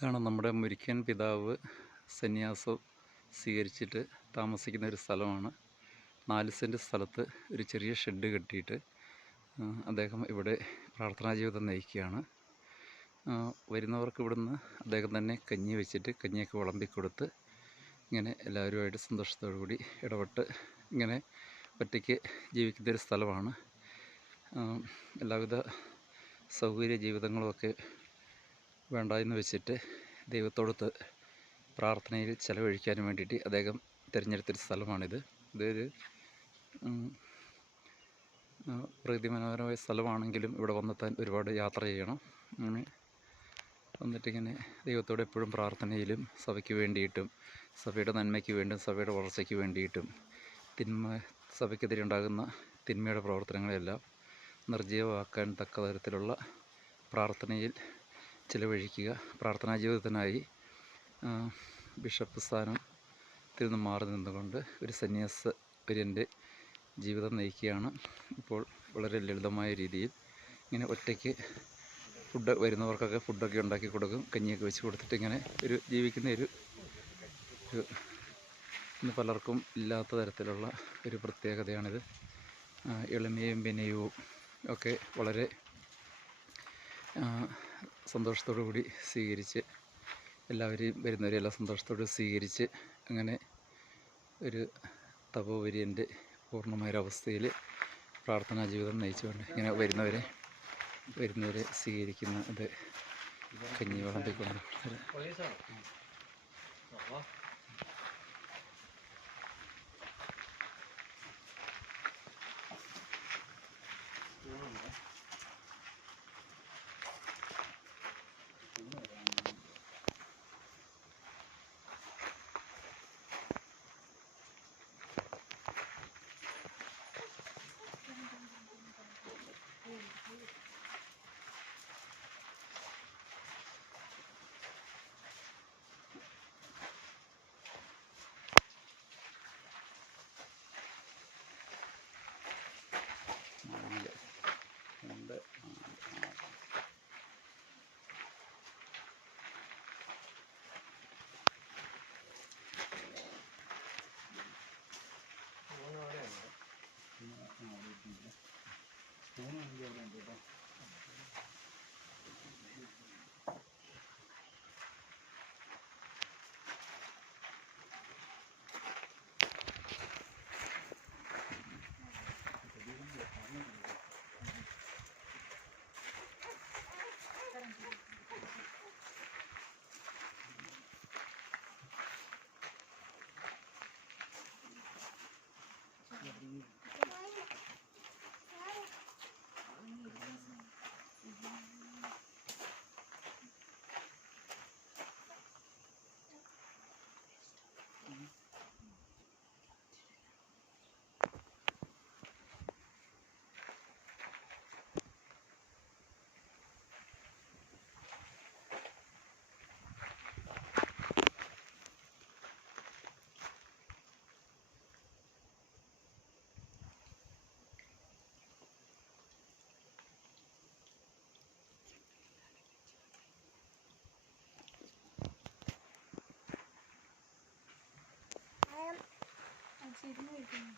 ഇതാണ് നമ്മുടെ മുരിക്കൻ പിതാവ് സന്യാസം സ്വീകരിച്ചിട്ട് താമസിക്കുന്ന ഒരു സ്ഥലമാണ്. നാല് സെന്റ് സ്ഥലത്ത് ഒരു ചെറിയ ഷെഡ് കെട്ടിയിട്ട് അദ്ദേഹം ഇവിടെ പ്രാർത്ഥനാ ജീവിതം നയിക്കുകയാണ്. വരുന്നവർക്ക് ഇവിടുന്ന് അദ്ദേഹം തന്നെ കഞ്ഞി വെച്ചിട്ട് കഞ്ഞിയൊക്കെ വിളമ്പിക്കൊടുത്ത് ഇങ്ങനെ എല്ലാവരുമായിട്ട് സന്തോഷത്തോടു കൂടി ഇടപെട്ട് ഇങ്ങനെ ഒറ്റയ്ക്ക് ജീവിക്കുന്ന ഒരു സ്ഥലമാണ്. എല്ലാവിധ സൗകര്യ ജീവിതങ്ങളുമൊക്കെ വേണ്ട എന്ന് വെച്ചിട്ട് ദൈവത്തോടൊത്ത് പ്രാർത്ഥനയിൽ ചിലവഴിക്കാനും വേണ്ടിയിട്ട് അദ്ദേഹം തിരഞ്ഞെടുത്തൊരു സ്ഥലമാണിത്. ഇതൊരു പ്രകൃതി മനോഹരമായ സ്ഥലമാണെങ്കിലും ഇവിടെ വന്നെത്താൻ ഒരുപാട് യാത്ര ചെയ്യണം. അങ്ങനെ വന്നിട്ടിങ്ങനെ ദൈവത്തോട് എപ്പോഴും പ്രാർത്ഥനയിലും സഭയ്ക്ക് വേണ്ടിയിട്ടും സഭയുടെ നന്മയ്ക്ക് വേണ്ടിയും സഭയുടെ വളർച്ചയ്ക്ക് വേണ്ടിയിട്ടും തിന്മ സഭയ്ക്കെതിരെ ഉണ്ടാകുന്ന തിന്മയുടെ പ്രവർത്തനങ്ങളെല്ലാം നിർജീവമാക്കാൻ തക്ക തരത്തിലുള്ള പ്രാർത്ഥനയിൽ ചിലവഴിക്കുക. പ്രാർത്ഥനാ ജീവിതത്തിനായി ബിഷപ്പ് സ്ഥാനത്തിൽ നിന്ന് മാറി നിന്നുകൊണ്ട് ഒരു സന്യാസ വര്യന്റെ ജീവിതം നയിക്കുകയാണ്. ഇപ്പോൾ വളരെ ലളിതമായ രീതിയിൽ ഇങ്ങനെ ഒറ്റയ്ക്ക് ഫുഡ് വരുന്നവർക്കൊക്കെ ഫുഡൊക്കെ ഉണ്ടാക്കി കൊടുക്കും കഞ്ഞിയൊക്കെ വെച്ച് കൊടുത്തിട്ട് ഇങ്ങനെ ഒരു ജീവിക്കുന്ന ഒരു ഒരു ഇന്ന് പലർക്കും ഇല്ലാത്ത തരത്തിലുള്ള ഒരു പ്രത്യേകതയാണിത്. എളിമയും വിനയവും ഒക്കെ വളരെ സന്തോഷത്തോടു കൂടി സ്വീകരിച്ച് എല്ലാവരെയും വരുന്നവരെയും എല്ലാം സന്തോഷത്തോടെ സ്വീകരിച്ച് അങ്ങനെ ഒരു തപോവര്യന്റെ പൂർണമായൊരവസ്ഥയിൽ പ്രാർത്ഥനാ ജീവിതം നയിച്ചുകൊണ്ട് ഇങ്ങനെ വരുന്നവരെ വരുന്നവരെ സ്വീകരിക്കുന്ന അത് കഞ്ഞി വിളമ്പിക്കൊണ്ട് Bilmiyorum burada. Elimle yıkamak.